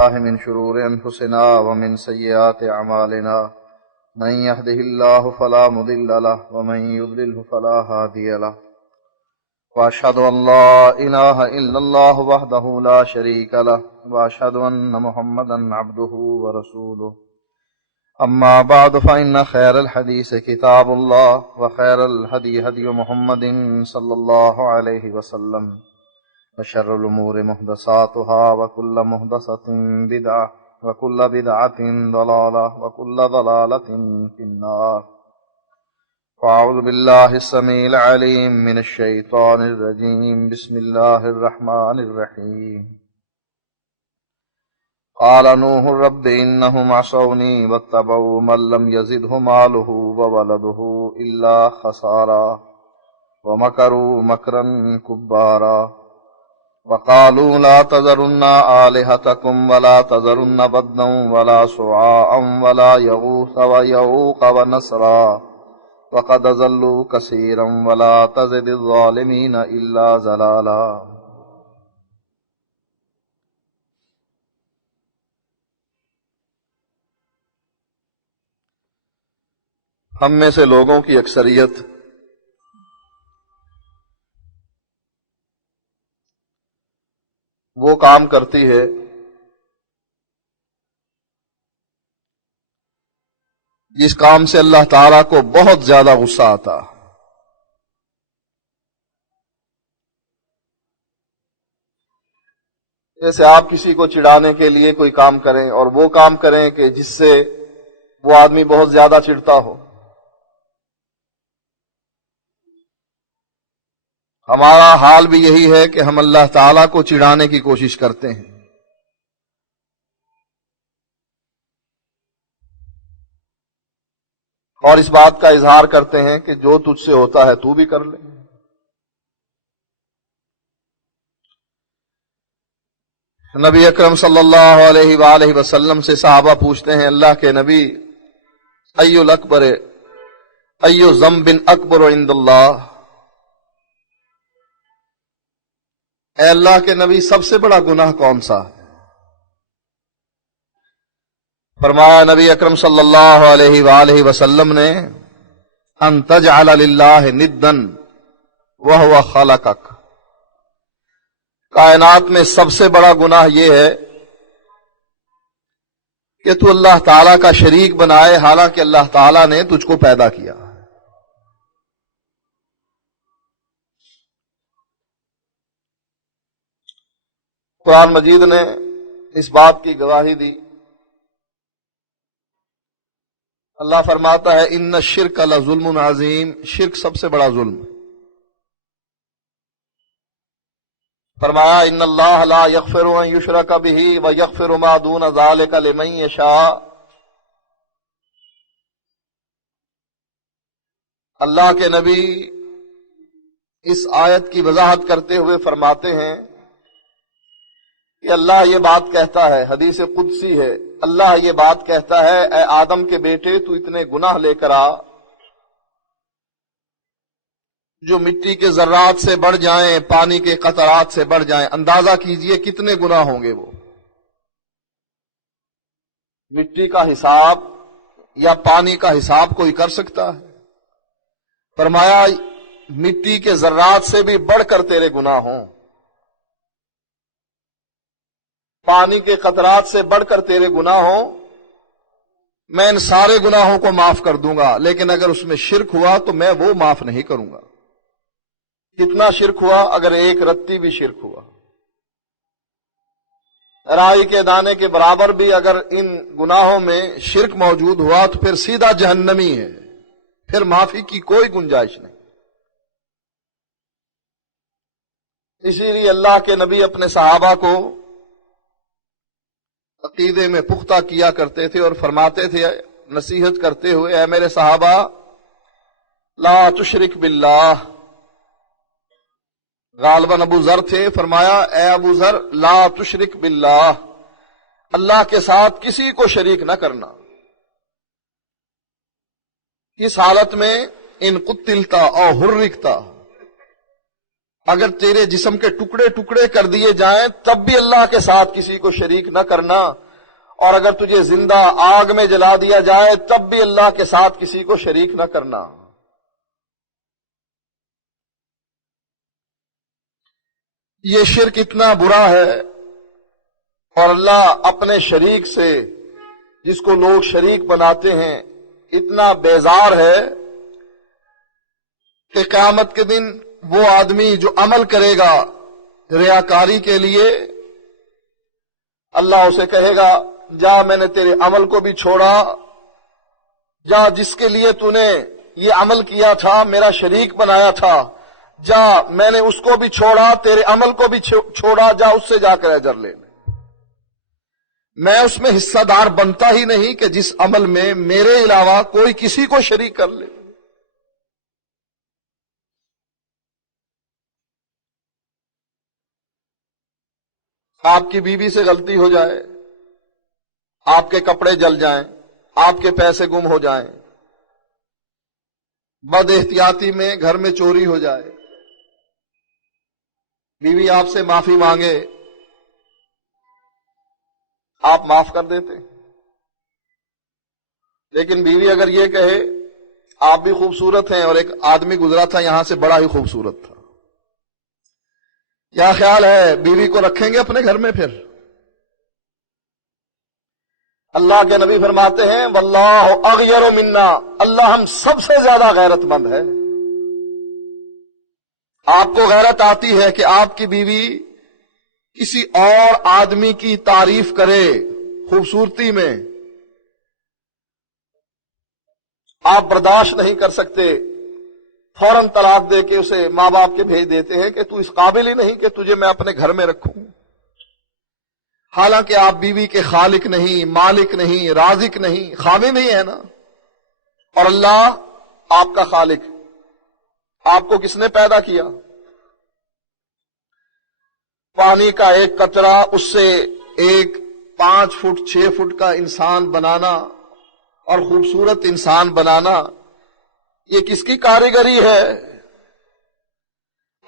الله من شرور أنفسنا ومن سيئات أعمالنا من يهده الله فلا مضل له ومن يضلله فلا هادي له وأشهد أن لا إله إلا الله وحده لا شريك له وأشهد أن محمدا عبده ورسوله أما بعد فإن خير الحديث كتاب الله وخير الهدي هدي محمد صلى الله عليه وسلم وشر الأمور محدثاتها وكل محدثة بدعة وكل بدعة ضلالة وكل ضلالة في النار. فأعوذ بالله السميع العليم من الشيطان الرجيم. بسم الله الرحمن الرحيم. قال نوح رب إنهم عصوني واتبعوا من لم يزده ماله وولده إلا خسارا ومكروا مكرا كبارا وقالوا لا تذرن آلهتكم ولا تذرن بدنا ولا سواعا ولا يغوث ويعوق ونسرا وقد ضلوا كثيرا ولا تزد الظالمين إلا ضلالا. ہم میں سے لوگوں کی اکثریت وہ کام کرتی ہے جس کام سے اللہ تعالیٰ کو بہت زیادہ غصہ آتا. جیسے آپ کسی کو چڑھانے کے لیے کوئی کام کریں اور وہ کام کریں کہ جس سے وہ آدمی بہت زیادہ چڑھتا ہو. ہمارا حال بھی یہی ہے کہ ہم اللہ تعالیٰ کو چڑھانے کی کوشش کرتے ہیں. اور اس بات کا اظہار کرتے ہیں کہ جو تجھ سے ہوتا ہے تو بھی کر لے. نبی اکرم صلی اللہ علیہ وآلہ وسلم سے صحابہ پوچھتے ہیں اللہ کے نبی ایو الاکبر ایو ذنب اکبر عند اللہ، اے اللہ کے نبی سب سے بڑا گناہ کون سا ہے؟ فرمایا نبی اکرم صلی اللہ علیہ وآلہ وسلم نے ان تجعل للہ ندا وہو خلقک. کائنات میں سب سے بڑا گناہ یہ ہے کہ تو اللہ تعالیٰ کا شریک بنائے حالانکہ اللہ تعالیٰ نے تجھ کو پیدا کیا. قرآن مجید نے اس بات کی گواہی دی. اللہ فرماتا ہے ان الشرک لظلم عظیم، شرک سب سے بڑا ظلم. فرمایا ان اللہ لا یغفر ان یشرک بہ ویغفر ما دون ذلک لمن یشاء. اللہ کے نبی اس آیت کی وضاحت کرتے ہوئے فرماتے ہیں کہ اللہ یہ بات کہتا ہے، حدیث قدسی ہے، اللہ یہ بات کہتا ہے اے آدم کے بیٹے تو اتنے گناہ لے کر آ جو مٹی کے ذرات سے بڑھ جائیں، پانی کے قطرات سے بڑھ جائیں. اندازہ کیجئے کتنے گناہ ہوں گے وہ. مٹی کا حساب یا پانی کا حساب کوئی کر سکتا ہے؟ فرمایا مٹی کے ذرات سے بھی بڑھ کر تیرے گناہ ہوں، پانی کے قطرات سے بڑھ کر تیرے گناہ ہوں، میں ان سارے گناہوں کو معاف کر دوں گا، لیکن اگر اس میں شرک ہوا تو میں وہ معاف نہیں کروں گا. کتنا شرک ہوا؟ اگر ایک رتی بھی شرک ہوا، رائی کے دانے کے برابر بھی اگر ان گناہوں میں شرک موجود ہوا تو پھر سیدھا جہنمی ہے، پھر معافی کی کوئی گنجائش نہیں. اسی لیے اللہ کے نبی اپنے صحابہ کو عقیدے میں پختہ کیا کرتے تھے اور فرماتے تھے نصیحت کرتے ہوئے اے میرے صحابہ لا تشرک باللہ. غالباً ابو ذر تھے، فرمایا اے ابو ذر لا تشرک باللہ، اللہ کے ساتھ کسی کو شریک نہ کرنا. اس حالت میں ان قتلتا او حرکتا، اگر تیرے جسم کے ٹکڑے ٹکڑے کر دیے جائیں تب بھی اللہ کے ساتھ کسی کو شریک نہ کرنا، اور اگر تجھے زندہ آگ میں جلا دیا جائے تب بھی اللہ کے ساتھ کسی کو شریک نہ کرنا۔ یہ شرک اتنا برا ہے، اور اللہ اپنے شریک سے، جس کو لوگ شریک بناتے ہیں، اتنا بیزار ہے کہ قیامت کے دن وہ آدمی جو عمل کرے گا ریاکاری کے لیے، اللہ اسے کہے گا جا میں نے تیرے عمل کو بھی چھوڑا، جا جس کے لیے تو نے یہ عمل کیا تھا، میرا شریک بنایا تھا، جا میں نے اس کو بھی چھوڑا، تیرے عمل کو بھی چھوڑا، جا اس سے جا کر اجر لے لے۔ میں اس میں حصہ دار بنتا ہی نہیں کہ جس عمل میں میرے علاوہ کوئی کسی کو شریک کر لے۔ آپ کی بیوی سے غلطی ہو جائے، آپ کے کپڑے جل جائیں، آپ کے پیسے گم ہو جائیں، بد احتیاطی میں گھر میں چوری ہو جائے، بیوی آپ سے معافی مانگے، آپ معاف کر دیتے، لیکن بیوی اگر یہ کہے آپ بھی خوبصورت ہیں اور ایک آدمی گزرا تھا یہاں سے بڑا ہی خوبصورت تھا، کیا خیال ہے بیوی کو رکھیں گے اپنے گھر میں؟ پھر اللہ کے نبی فرماتے ہیں واللہ اغیر منا، اللہ ہم سب سے زیادہ غیرت مند ہے۔ آپ کو غیرت آتی ہے کہ آپ کی بیوی کسی اور آدمی کی تعریف کرے خوبصورتی میں، آپ برداشت نہیں کر سکتے، فوراً طلاق دے کے اسے ماں باپ کے بھیج دیتے ہیں کہ تو اس قابل ہی نہیں کہ تجھے میں اپنے گھر میں رکھوں، حالانکہ آپ بیوی کے خالق نہیں، مالک نہیں، رازق نہیں، خاوند ہی ہے نا۔ اور اللہ آپ کا خالق، آپ کو کس نے پیدا کیا؟ پانی کا ایک قطرہ اس سے ایک 5 فٹ 6 فٹ کا انسان بنانا اور خوبصورت انسان بنانا، یہ کس کی کاریگری ہے؟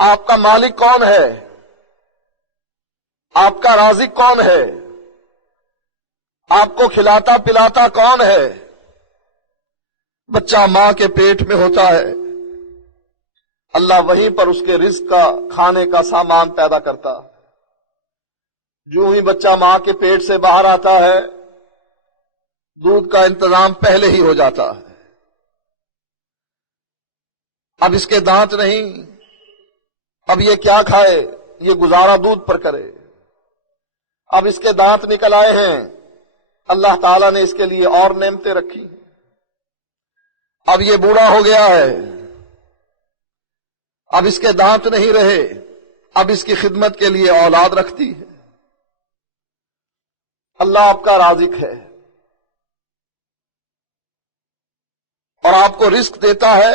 آپ کا مالک کون ہے؟ آپ کا رازق کون ہے؟ آپ کو کھلاتا پلاتا کون ہے؟ بچہ ماں کے پیٹ میں ہوتا ہے، اللہ وہیں پر اس کے رزق کا، کھانے کا سامان پیدا کرتا ہے۔ جو ہی بچہ ماں کے پیٹ سے باہر آتا ہے دودھ کا انتظام پہلے ہی ہو جاتا ہے۔ اب اس کے دانت نہیں، اب یہ کیا کھائے؟ یہ گزارا دودھ پر کرے۔ اب اس کے دانت نکل آئے ہیں، اللہ تعالیٰ نے اس کے لیے اور نعمتیں رکھی۔ اب یہ بوڑھا ہو گیا ہے، اب اس کے دانت نہیں رہے، اب اس کی خدمت کے لیے اولاد رکھتی ہے۔ اللہ آپ کا رازق ہے اور آپ کو رزق دیتا ہے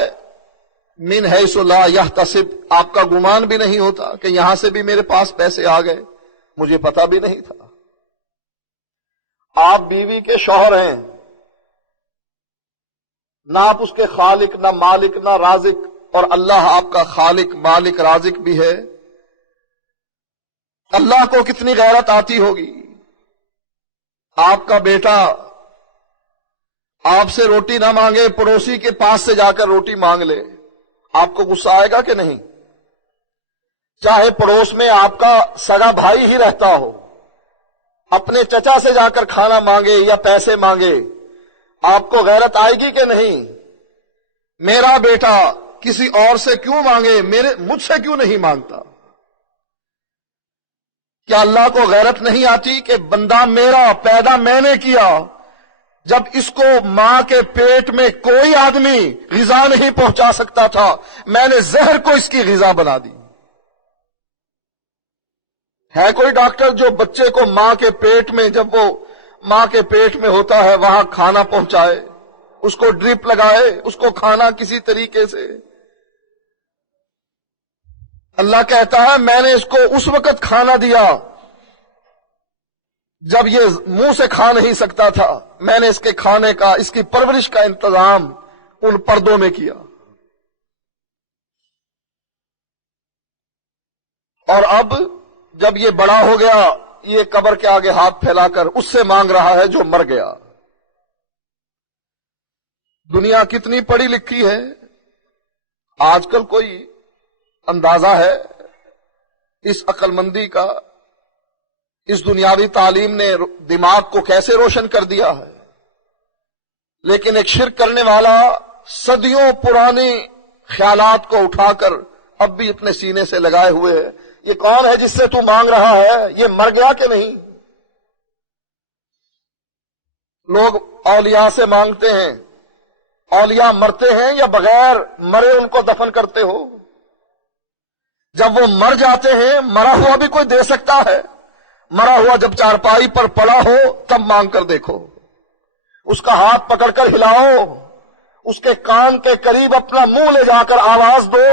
من حیث لا یحتسب، آپ کا گمان بھی نہیں ہوتا کہ یہاں سے بھی میرے پاس پیسے آ گئے، مجھے پتا بھی نہیں تھا۔ آپ بیوی کے شوہر ہیں، نہ آپ اس کے خالق، نہ مالک، نہ رازق، اور اللہ آپ کا خالق مالک رازق بھی ہے۔ اللہ کو کتنی غیرت آتی ہوگی، آپ کا بیٹا آپ سے روٹی نہ مانگے، پڑوسی کے پاس سے جا کر روٹی مانگ لے، آپ کو غصہ آئے گا کہ نہیں؟ چاہے پڑوس میں آپ کا سگا بھائی ہی رہتا ہو، اپنے چچا سے جا کر کھانا مانگے یا پیسے مانگے، آپ کو غیرت آئے گی کہ نہیں؟ میرا بیٹا کسی اور سے کیوں مانگے، مجھ سے کیوں نہیں مانگتا؟ کیا اللہ کو غیرت نہیں آتی کہ بندہ میرا، پیدا میں نے کیا، جب اس کو ماں کے پیٹ میں کوئی آدمی غذا نہیں پہنچا سکتا تھا، میں نے زہر کو اس کی غذا بنا دی۔ ہے کوئی ڈاکٹر جو بچے کو ماں کے پیٹ میں، جب وہ ماں کے پیٹ میں ہوتا ہے وہاں کھانا پہنچائے، اس کو ڈرپ لگائے، اس کو کھانا کسی طریقے سے؟ اللہ کہتا ہے میں نے اس کو اس وقت کھانا دیا جب یہ منہ سے کھا نہیں سکتا تھا، میں نے اس کے کھانے کا، اس کی پرورش کا انتظام ان پردوں میں کیا۔ اور اب جب یہ بڑا ہو گیا یہ قبر کے آگے ہاتھ پھیلا کر اس سے مانگ رہا ہے جو مر گیا۔ دنیا کتنی پڑھی لکھی ہے، آج کل کوئی اندازہ ہے اس عقل مندی کا؟ اس دنیاوی تعلیم نے دماغ کو کیسے روشن کر دیا ہے، لیکن ایک شرک کرنے والا صدیوں پرانی خیالات کو اٹھا کر اب بھی اپنے سینے سے لگائے ہوئے ہے۔ یہ کون ہے جس سے تو مانگ رہا ہے؟ یہ مر گیا کہ نہیں؟ لوگ اولیاء سے مانگتے ہیں، اولیاء مرتے ہیں یا بغیر مرے ان کو دفن کرتے ہو؟ جب وہ مر جاتے ہیں، مرا ہوا بھی کوئی دے سکتا ہے؟ مرا ہوا جب چارپائی پر پڑا ہو تب مانگ کر دیکھو، اس کا ہاتھ پکڑ کر ہلاؤ، اس کے کان کے قریب اپنا منہ لے جا کر آواز دو،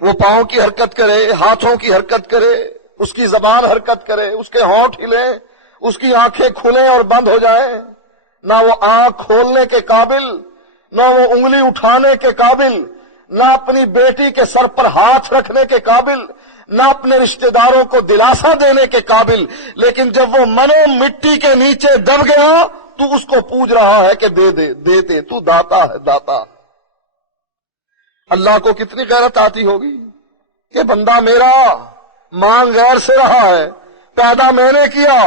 وہ پاؤں کی حرکت کرے، ہاتھوں کی حرکت کرے، اس کی زبان حرکت کرے، اس کے ہونٹ ہلیں، اس کی آنکھیں کھلیں اور بند ہو جائیں۔ نہ وہ آنکھ کھولنے کے قابل، نہ وہ انگلی اٹھانے کے قابل، نہ اپنی بیٹی کے سر پر ہاتھ رکھنے کے قابل، نہ اپنے رشتہ داروں کو دلاسا دینے کے قابل، لیکن جب وہ منو مٹی کے نیچے دب گیا تو اس کو پوچھ رہا ہے کہ دے دے، دے دے، تو داتا ہے، داتا۔ اللہ کو کتنی غیرت آتی ہوگی کہ بندہ میرا مانگ غیر سے رہا ہے، پیدا میں نے کیا،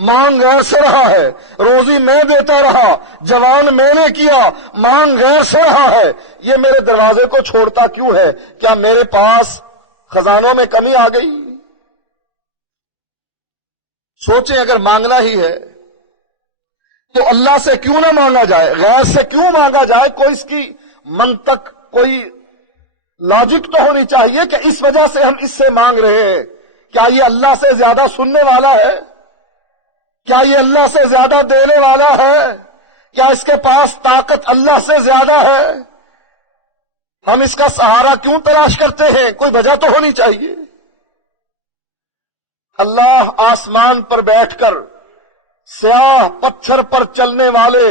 مانگ غیر سے رہا ہے، روزی میں دیتا رہا، جوان میں نے کیا، مانگ غیر سے رہا ہے، یہ میرے دروازے کو چھوڑتا کیوں ہے؟ کیا میرے پاس خزانوں میں کمی آ گئی؟ سوچیں اگر مانگنا ہی ہے تو اللہ سے کیوں نہ مانگا جائے، غیر سے کیوں مانگا جائے؟ کوئی اس کی منطق، کوئی لاجک تو ہونی چاہیے کہ اس وجہ سے ہم اس سے مانگ رہے ہیں۔ کیا یہ اللہ سے زیادہ سننے والا ہے؟ کیا یہ اللہ سے زیادہ دینے والا ہے؟ کیا اس کے پاس طاقت اللہ سے زیادہ ہے؟ ہم اس کا سہارا کیوں تلاش کرتے ہیں؟ کوئی وجہ تو ہونی چاہیے۔ اللہ آسمان پر بیٹھ کر سیاہ پتھر پر چلنے والے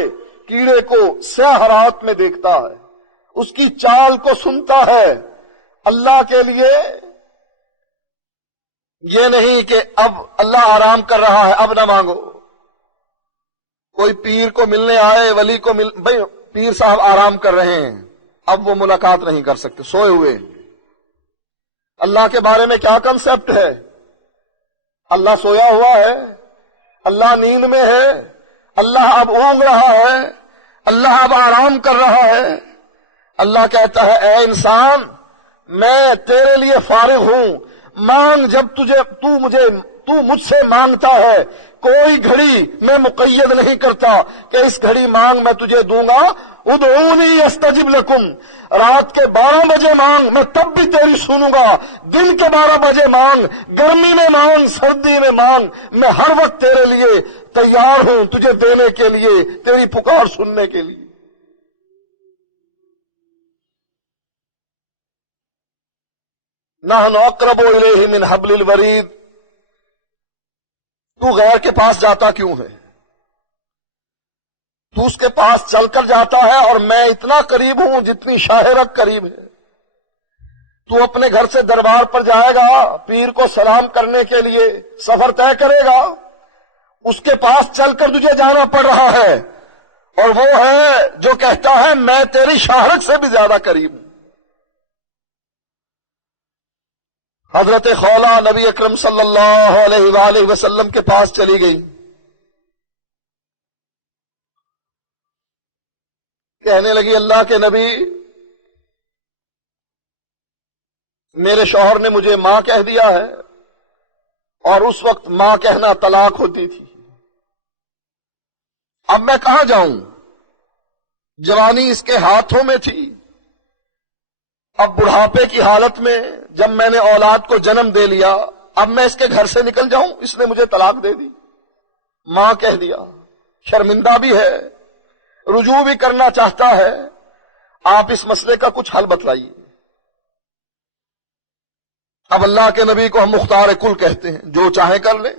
کیڑے کو سیاہ رات میں دیکھتا ہے، اس کی چال کو سنتا ہے۔ اللہ کے لیے یہ نہیں کہ اب اللہ آرام کر رہا ہے اب نہ مانگو۔ کوئی پیر کو ملنے آئے، ولی کو بھئی پیر صاحب آرام کر رہے ہیں، اب وہ ملاقات نہیں کر سکتے، سوئے ہوئے۔ اللہ کے بارے میں کیا کنسپٹ ہے؟ اللہ سویا ہوا ہے، اللہ نیند میں ہے، اللہ اب اونگ رہا ہے، اللہ اب آرام کر رہا ہے۔ اللہ کہتا ہے اے انسان میں تیرے لیے فارغ ہوں، مانگ جب تو مجھ سے مانگتا ہے، کوئی گھڑی میں مقید نہیں کرتا کہ اس گھڑی مانگ میں تجھے دوں گا۔ ادعونی استجب لکم، رات کے 12 بجے مانگ میں تب بھی تیری سنوں گا، دن کے 12 بجے مانگ، گرمی میں مانگ، سردی میں مانگ، میں ہر وقت تیرے لیے تیار ہوں، تجھے دینے کے لیے، تیری پکار سننے کے لیے۔ نحن اقرب الیہ من حبل الورید، تو غیر کے پاس جاتا کیوں ہے؟ تو اس کے پاس چل کر جاتا ہے اور میں اتنا قریب ہوں جتنی شاہرک قریب ہے۔ تو اپنے گھر سے دربار پر جائے گا، پیر کو سلام کرنے کے لیے سفر طے کرے گا، اس کے پاس چل کر تجھے جانا پڑ رہا ہے، اور وہ ہے جو کہتا ہے میں تیری شاہرک سے بھی زیادہ قریب ہوں۔ حضرت خولہ نبی اکرم صلی اللہ علیہ وآلہ وسلم کے پاس چلی گئی، کہنے لگی اللہ کے نبی میرے شوہر نے مجھے ماں کہہ دیا ہے، اور اس وقت ماں کہنا طلاق ہوتی تھی، اب میں کہاں جاؤں؟ جوانی اس کے ہاتھوں میں تھی، اب بڑھاپے کی حالت میں جب میں نے اولاد کو جنم دے لیا، اب میں اس کے گھر سے نکل جاؤں؟ اس نے مجھے طلاق دے دی، ماں کہہ دیا، شرمندہ بھی ہے، رجوع بھی کرنا چاہتا ہے، آپ اس مسئلے کا کچھ حل بتلائیے۔ اب اللہ کے نبی کو ہم مختار کل کہتے ہیں، جو چاہیں کر لیں،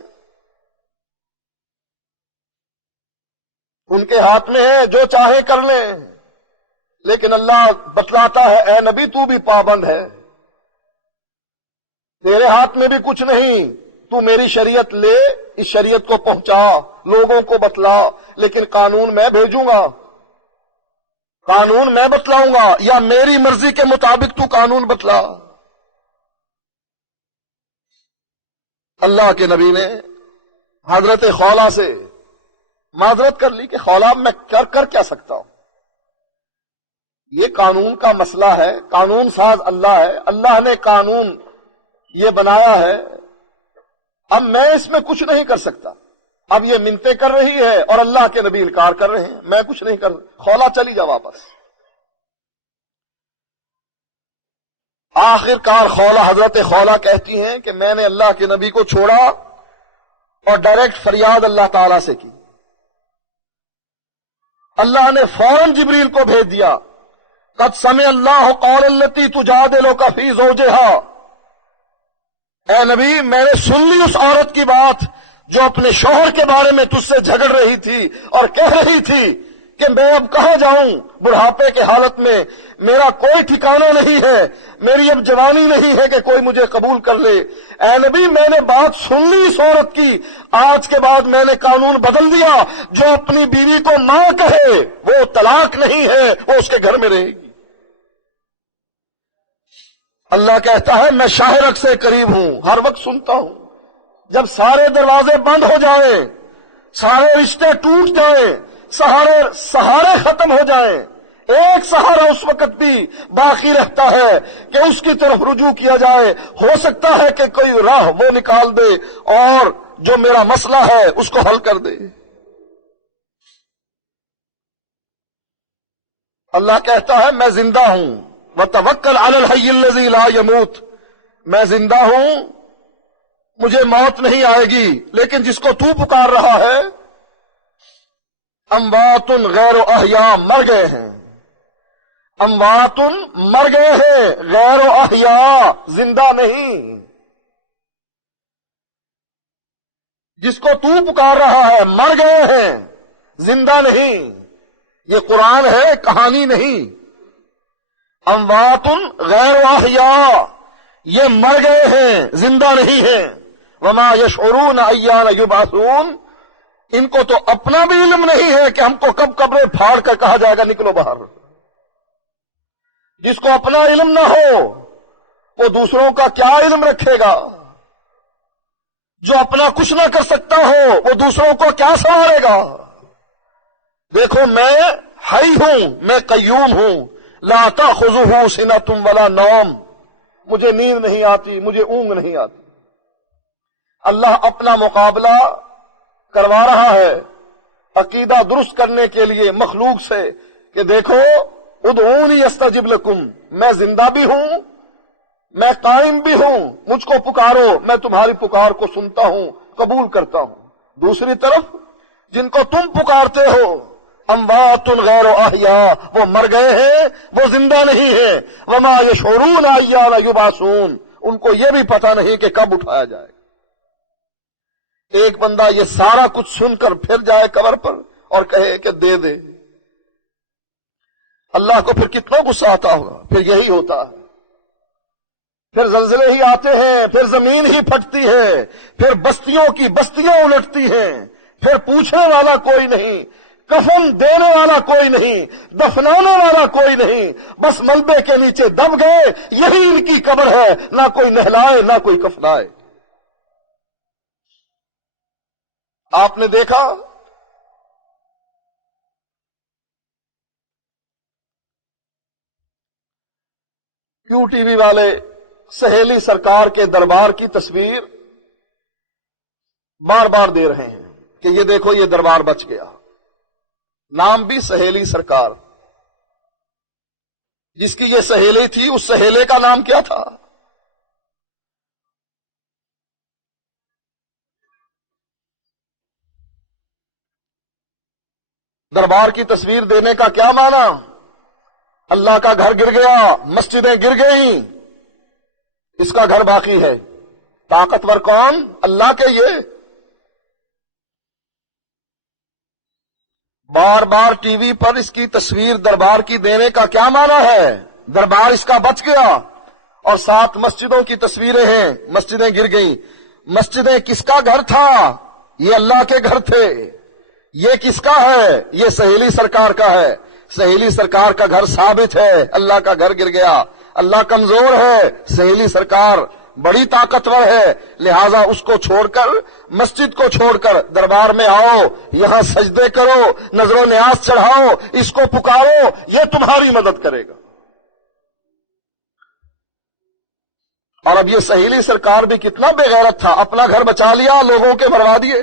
ان کے ہاتھ میں ہے، جو چاہیں کر لیں، لیکن اللہ بتلاتا ہے اے نبی تو بھی پابند ہے، تیرے ہاتھ میں بھی کچھ نہیں، تو میری شریعت لے، اس شریعت کو پہنچا، لوگوں کو بتلا، لیکن قانون میں بھیجوں گا، قانون میں بتلاؤں گا، یا میری مرضی کے مطابق تو قانون بتلا۔ اللہ کے نبی نے حضرت خولا سے معذرت کر لی کہ خولا میں کر کیا سکتا ہوں، یہ قانون کا مسئلہ ہے، قانون ساز اللہ ہے، اللہ نے قانون یہ بنایا ہے، اب میں اس میں کچھ نہیں کر سکتا۔ اب یہ منتیں کر رہی ہے اور اللہ کے نبی انکار کر رہے ہیں، میں کچھ نہیں کر سکتا، خولا چلی جا واپس۔ آخر کار خولا، حضرت خولا کہتی ہیں کہ میں نے اللہ کے نبی کو چھوڑا اور ڈائریکٹ فریاد اللہ تعالی سے کی۔ اللہ نے فوراً جبریل کو بھیج دیا، قد سمع اللہ قول التی تجادلک فی زوجہا، اے نبی میں نے سن لی اس عورت کی بات جو اپنے شوہر کے بارے میں تجھ سے جھگڑ رہی تھی اور کہہ رہی تھی کہ میں اب کہاں جاؤں، بڑھاپے کے حالت میں میرا کوئی ٹھکانہ نہیں ہے، میری اب جوانی نہیں ہے کہ کوئی مجھے قبول کر لے۔ اے نبی میں نے بات سن لی اس عورت کی، آج کے بعد میں نے قانون بدل دیا، جو اپنی بیوی کو ماں کہے وہ طلاق نہیں ہے، وہ اس کے گھر میں رہے گی۔ اللہ کہتا ہے میں شاہ رگ سے قریب ہوں، ہر وقت سنتا ہوں۔ جب سارے دروازے بند ہو جائیں، سارے رشتے ٹوٹ جائیں، سہارے ختم ہو جائیں، ایک سہارا اس وقت بھی باقی رہتا ہے کہ اس کی طرف رجوع کیا جائے، ہو سکتا ہے کہ کوئی راہ وہ نکال دے اور جو میرا مسئلہ ہے اس کو حل کر دے۔ اللہ کہتا ہے میں زندہ ہوں، وَتَوَكَّلْ عَلَى الْحَيِّ الَّذِي لَا يَمُوتُ، میں زندہ ہوں، مجھے موت نہیں آئے گی، لیکن جس کو تو پکار رہا ہے اموات غیر احیاء، مر گئے ہیں، اموات مر گئے ہیں، غیر احیاء زندہ نہیں، جس کو تو پکار رہا ہے مر گئے ہیں زندہ نہیں۔ یہ قرآن ہے، کہانی نہیں۔ اموات غیر احیاء، یہ مر گئے ہیں زندہ نہیں ہیں۔ وما یشعرون ایان یبعثون، ان کو تو اپنا بھی علم نہیں ہے کہ ہم کو کب قبریں پھاڑ کر کہا جائے گا نکلو باہر۔ جس کو اپنا علم نہ ہو وہ دوسروں کا کیا علم رکھے گا؟ جو اپنا کچھ نہ کر سکتا ہو وہ دوسروں کو کیا سنوارے گا؟ دیکھو میں حی ہوں، میں قیوم ہوں، لا تأخذہ سنۃ ولا نوم، مجھے نیند نہیں آتی، مجھے اونگ نہیں آتی۔ اللہ اپنا مقابلہ کروا رہا ہے عقیدہ درست کرنے کے لیے مخلوق سے کہ دیکھو ادعونی استجب لکم، میں زندہ بھی ہوں، میں قائم بھی ہوں، مجھ کو پکارو، میں تمہاری پکار کو سنتا ہوں، قبول کرتا ہوں۔ دوسری طرف جن کو تم پکارتے ہو اموات غیر احیاء، وہ مر گئے ہیں، وہ زندہ نہیں ہیں۔ وما یشعرون ایان یبعثون، ان کو یہ بھی پتہ نہیں کہ کب اٹھایا جائے۔ ایک بندہ یہ سارا کچھ سن کر پھر جائے قبر پر اور کہے کہ دے دے، اللہ کو پھر کتنا غصہ آتا ہوگا۔ پھر یہی ہوتا ہے، پھر زلزلے ہی آتے ہیں، پھر زمین ہی پھٹتی ہے، پھر بستیوں کی بستیاں الٹتی ہیں، پھر پوچھنے والا کوئی نہیں، کفن دینے والا کوئی نہیں، دفنانے والا کوئی نہیں، بس ملبے کے نیچے دب گئے، یہی ان کی قبر ہے، نہ کوئی نہلائے نہ کوئی کفنائے۔ آپ نے دیکھا کیوں ٹی وی والے سہیلی سرکار کے دربار کی تصویر بار بار دے رہے ہیں کہ یہ دیکھو یہ دربار بچ گیا، نام بھی سہیلی سرکار، جس کی یہ سہیلی تھی اس سہیلے کا نام کیا تھا؟ دربار کی تصویر دینے کا کیا معنی؟ اللہ کا گھر گر گیا، مسجدیں گر گئیں، اس کا گھر باقی ہے۔ طاقتور کون؟ اللہ کے۔ یہ بار بار ٹی وی پر اس کی تصویر دربار کی دینے کا کیا معنی ہے؟ دربار اس کا بچ گیا اور 7 مسجدوں کی تصویریں ہیں، مسجدیں گر گئیں۔ مسجدیں کس کا گھر تھا؟ یہ اللہ کے گھر تھے۔ یہ کس کا ہے؟ یہ سہیلی سرکار کا ہے۔ سہیلی سرکار کا گھر ثابت ہے، اللہ کا گھر گر گیا۔ اللہ کمزور ہے، سہیلی سرکار بڑی طاقتور ہے، لہذا اس کو چھوڑ کر، مسجد کو چھوڑ کر دربار میں آؤ، یہاں سجدے کرو، نظر و نیاز چڑھاؤ، اس کو پکارو، یہ تمہاری مدد کرے گا۔ اور اب یہ سہیلی سرکار بھی کتنا بے غیرت تھا، اپنا گھر بچا لیا، لوگوں کے مروا دیے۔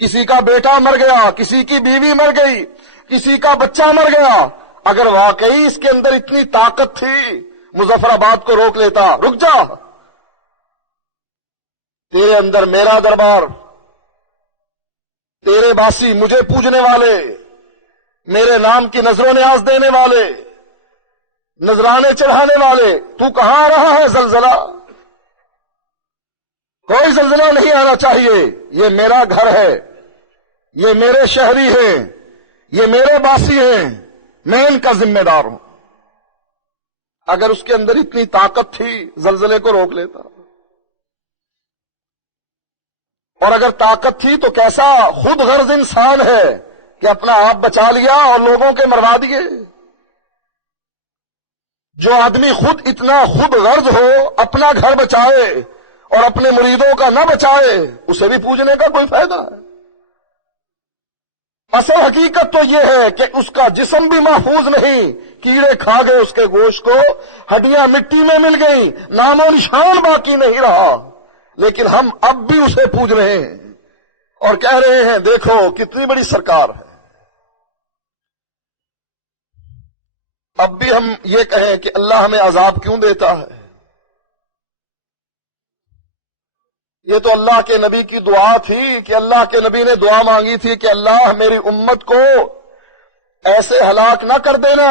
کسی کا بیٹا مر گیا، کسی کی بیوی مر گئی، کسی کا بچہ مر گیا۔ اگر واقعی اس کے اندر اتنی طاقت تھی، مظفر آباد کو روک لیتا، رک جا، تیرے اندر میرا دربار، تیرے باسی مجھے پوجنے والے، میرے نام کی نظر و نیاز دینے والے، نذرانے چڑھانے والے، تو کہاں آ رہا ہے زلزلہ؟ کوئی زلزلہ نہیں آنا چاہیے، یہ میرا گھر ہے، یہ میرے شہری ہیں، یہ میرے باسی ہیں، میں ان کا ذمہ دار ہوں۔ اگر اس کے اندر اتنی طاقت تھی، زلزلے کو روک لیتا۔ اور اگر طاقت تھی تو کیسا خود غرض انسان ہے کہ اپنا آپ بچا لیا اور لوگوں کے مروا دیے۔ جو آدمی خود اتنا خود غرض ہو، اپنا گھر بچائے اور اپنے مریدوں کا نہ بچائے، اسے بھی پوجنے کا کوئی فائدہ ہے؟ اصل حقیقت تو یہ ہے کہ اس کا جسم بھی محفوظ نہیں، کیڑے کھا گئے اس کے گوشت کو، ہڈیاں مٹی میں مل گئیں، نام و نشان باقی نہیں رہا، لیکن ہم اب بھی اسے پوج رہے ہیں اور کہہ رہے ہیں دیکھو کتنی بڑی سرکار ہے۔ اب بھی ہم یہ کہیں کہ اللہ ہمیں عذاب کیوں دیتا ہے؟ یہ تو اللہ کے نبی کی دعا تھی کہ اللہ کے نبی نے دعا مانگی تھی کہ اللہ میری امت کو ایسے ہلاک نہ کر دینا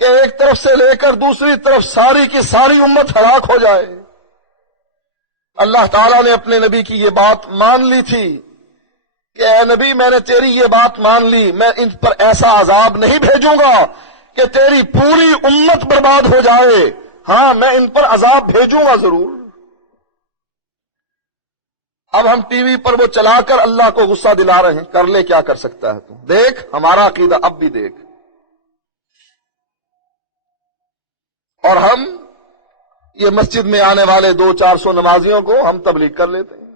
کہ ایک طرف سے لے کر دوسری طرف ساری کی ساری امت ہلاک ہو جائے۔ اللہ تعالیٰ نے اپنے نبی کی یہ بات مان لی تھی کہ اے نبی میں نے تیری یہ بات مان لی، میں ان پر ایسا عذاب نہیں بھیجوں گا کہ تیری پوری امت برباد ہو جائے، ہاں میں ان پر عذاب بھیجوں گا ضرور۔ اب ہم ٹی وی پر وہ چلا کر اللہ کو غصہ دلا رہے ہیں، کر لے کیا کر سکتا ہے تو دیکھ ہمارا عقیدہ اب بھی دیکھ۔ اور ہم یہ مسجد میں آنے والے 200-400 نمازیوں کو ہم تبلیغ کر لیتے ہیں،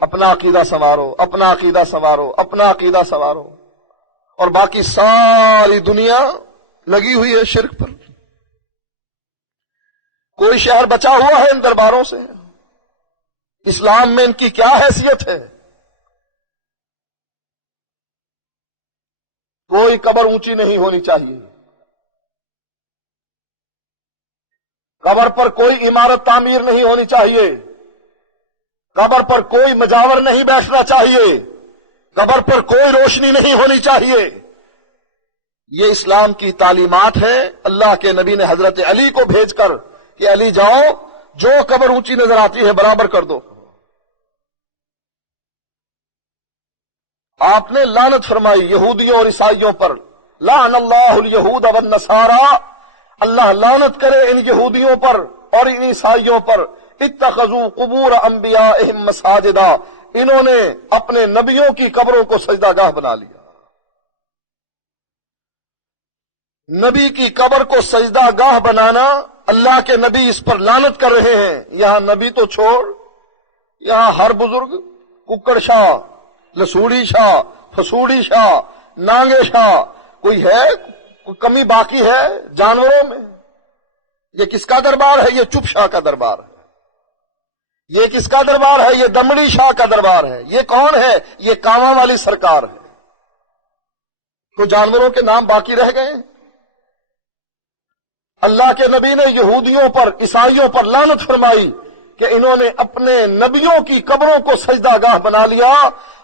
اپنا عقیدہ سنوارو، اپنا عقیدہ سنوارو، اپنا عقیدہ سنوارو، اور باقی ساری دنیا لگی ہوئی ہے شرک پر۔ کوئی شہر بچا ہوا ہے ان درباروں سے؟ اسلام میں ان کی کیا حیثیت ہے؟ کوئی قبر اونچی نہیں ہونی چاہیے، قبر پر کوئی عمارت تعمیر نہیں ہونی چاہیے، قبر پر کوئی مجاور نہیں بیٹھنا چاہیے، قبر پر کوئی روشنی نہیں ہونی چاہیے۔ یہ اسلام کی تعلیمات ہیں۔ اللہ کے نبی نے حضرت علی کو بھیج کر کہ علی جاؤ، جو قبر اونچی نظر آتی ہے برابر کر دو۔ آپ نے لعنت فرمائی یہودیوں اور عیسائیوں پر، لعن اللہ الیہود والنصارى، اللہ لعنت کرے ان یہودیوں پر اور ان عیسائیوں پر، اتخذوا قبور انبیائہم مساجدا، انہوں نے اپنے نبیوں کی قبروں کو سجدہ گاہ بنا لیا۔ نبی کی قبر کو سجدہ گاہ بنانا، اللہ کے نبی اس پر لعنت کر رہے ہیں۔ یہاں نبی تو چھوڑ، یہاں ہر بزرگ، ککڑ شاہ، لسوڑی شاہ، فسوڑی شاہ، نانگے شاہ، کوئی ہے؟ کوئی کمی باقی ہے جانوروں میں؟ یہ کس کا دربار ہے؟ یہ چپ شاہ کا دربار ہے۔ یہ کس کا دربار ہے؟ یہ دمڑی شاہ کا دربار ہے۔ یہ کون ہے؟ یہ کاواں والی سرکار ہے۔ تو جانوروں کے نام باقی رہ گئے؟ اللہ کے نبی نے یہودیوں پر، عیسائیوں پر لعنت فرمائی کہ انہوں نے اپنے نبیوں کی قبروں کو سجدہ گاہ بنا لیا۔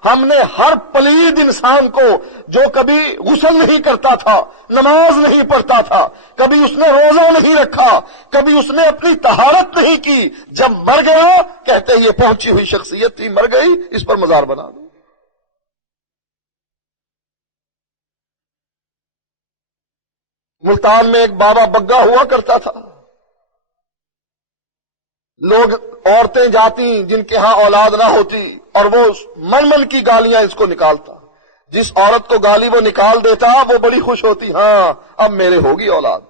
ہم نے ہر پلید انسان کو جو کبھی غسل نہیں کرتا تھا، نماز نہیں پڑھتا تھا، کبھی اس نے روزہ نہیں رکھا، کبھی اس نے اپنی طہارت نہیں کی، جب مر گیا کہتے یہ پہنچی ہوئی شخصیت تھی، مر گئی، اس پر مزار بنا دو۔ ملتان میں ایک بابا بگا ہوا کرتا تھا، لوگ عورتیں جاتی جن کے ہاں اولاد نہ ہوتی اور وہ من من کی گالیاں اس کو نکالتا. جس عورت کو گالی وہ نکال دیتا وہ بڑی خوش ہوتی, ہاں اب میرے ہوگی اولاد.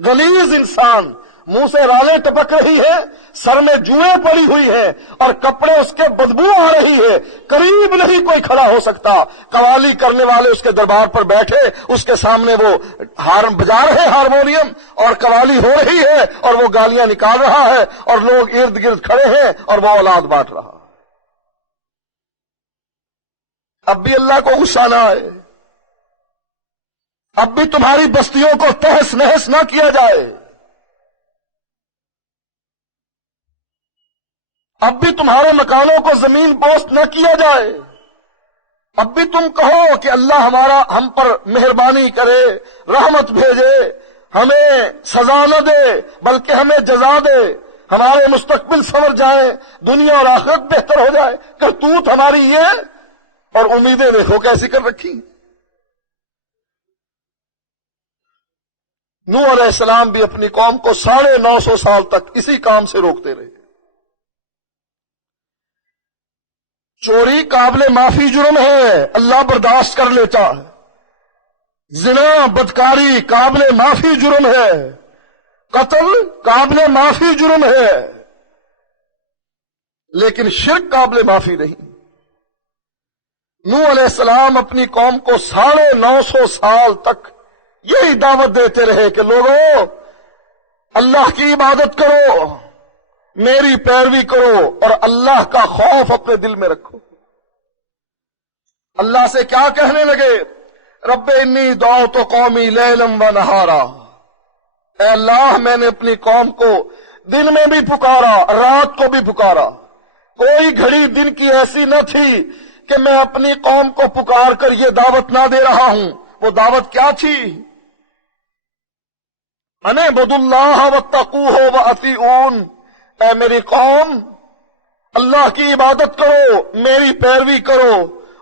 غلیظ انسان, منہ سے رالیں ٹپک رہی ہے, سر میں جوئیں پڑی ہوئی ہے اور کپڑے اس کے بدبو آ رہی ہے, قریب نہیں کوئی کھڑا ہو سکتا. قوالی کرنے والے اس کے دربار پر بیٹھے, اس کے سامنے وہ بجا رہے ہارمونیم اور قوالی ہو رہی ہے اور وہ گالیاں نکال رہا ہے اور لوگ ارد گرد کھڑے ہیں اور وہ اولاد بانٹ رہا. اب بھی اللہ کو غصہ نہ آئے, اب بھی تمہاری بستیوں کو تہس نہس نہ کیا جائے, اب بھی تمہارے مکانوں کو زمین بوس نہ کیا جائے, اب بھی تم کہو کہ اللہ ہم پر مہربانی کرے, رحمت بھیجے, ہمیں سزا نہ دے بلکہ ہمیں جزا دے, ہمارے مستقبل سنور جائے, دنیا اور آخرت بہتر ہو جائے. کرتوت ہماری یہ اور امیدیں دیکھو کیسی کر رکھی. نوح علیہ السلام بھی اپنی قوم کو 950 سال تک اسی کام سے روکتے رہے. چوری قابل معافی جرم ہے, اللہ برداشت کر لیتا ہے. زنا بدکاری قابل معافی جرم ہے, قتل قابل معافی جرم ہے, لیکن شرک قابل معافی نہیں. نوح علیہ السلام اپنی قوم کو 950 سال تک یہی دعوت دیتے رہے کہ لوگوں اللہ کی عبادت کرو, میری پیروی کرو اور اللہ کا خوف اپنے دل میں رکھو. اللہ سے کیا کہنے لگے؟ رب انی دعوت قومی لیلا و نہارا, اے اللہ میں نے اپنی قوم کو دن میں بھی پکارا, رات کو بھی پکارا. کوئی گھڑی دن کی ایسی نہ تھی کہ میں اپنی قوم کو پکار کر یہ دعوت نہ دے رہا ہوں. وہ دعوت کیا تھی؟ ان اعبدوا اللہ واتقوہ واطیعون, اے میری قوم اللہ کی عبادت کرو, میری پیروی کرو